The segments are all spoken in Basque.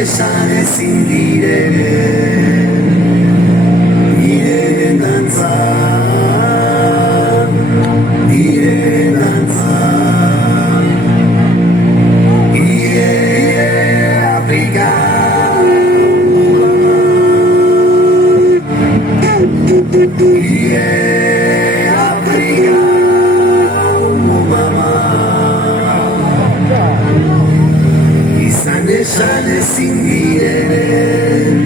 esan ezin direnen, direnen dantza, direnen dantza. Afrika, Afrika, mama. İzan esan ezin direnen,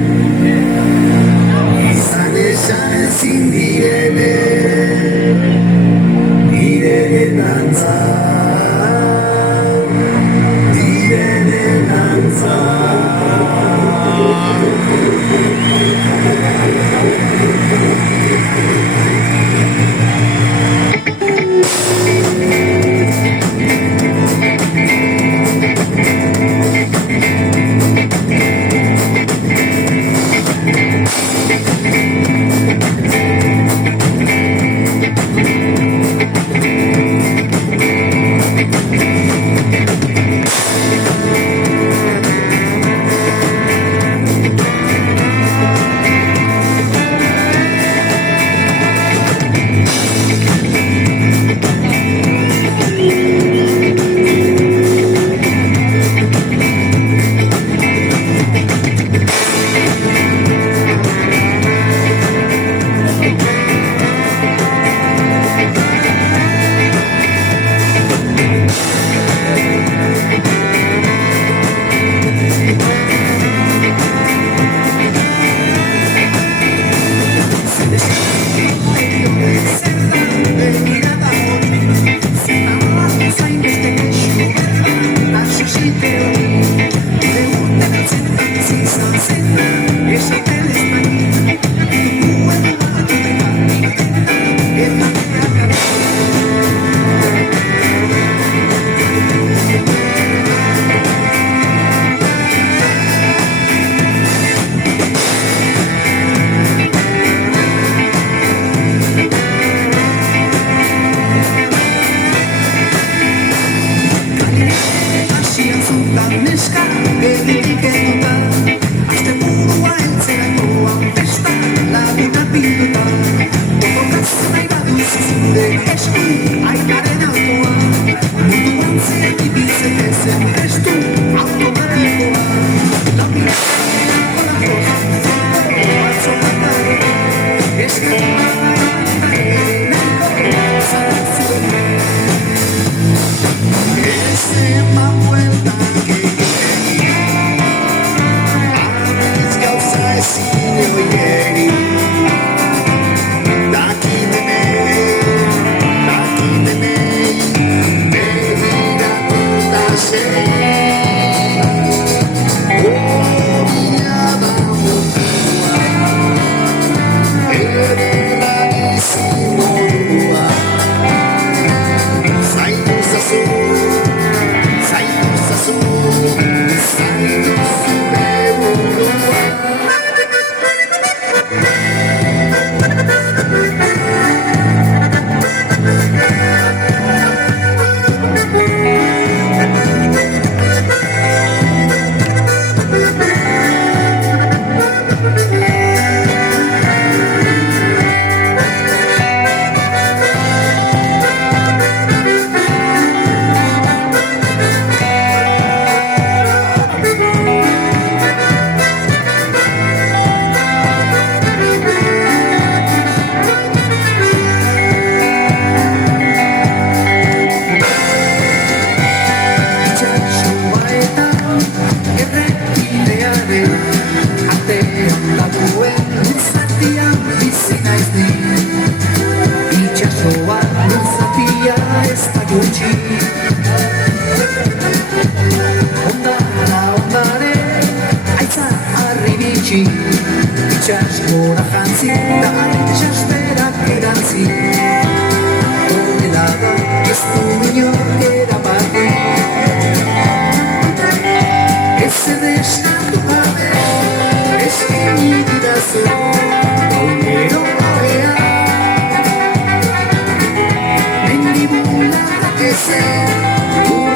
izan esan ezin direnen, direnen dantza, direnen dantza.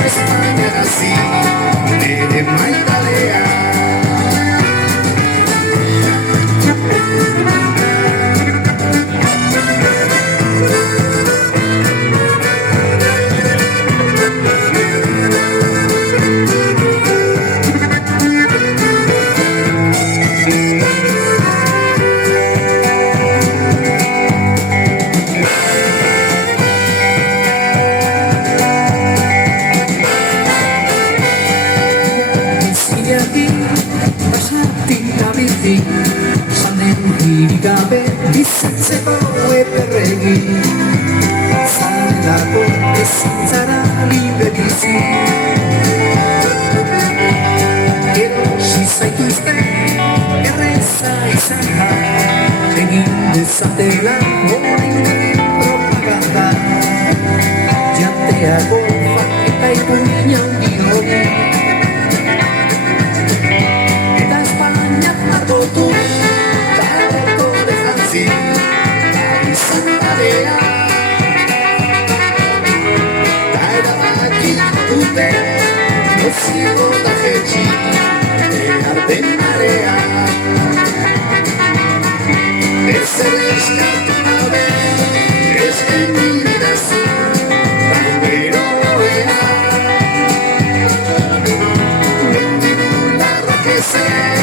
España así, de Magdalena. Basatik abiti, sanden hirik gabe, bizitzeko eperregi. Zalako ezin zara libre bizi. Erosi zaituzte, erreza izan da, egin dezatela orain propaganda. Janteago eta ipuin handi hori, eta Espainiak margotu, tarreko de jantzi, izan barea. Ta erabakik dute, nozigo da jetxi, erarten marea. Ezer eskatu gabe, esken bidazu, beroea. Mendibularrak ezer,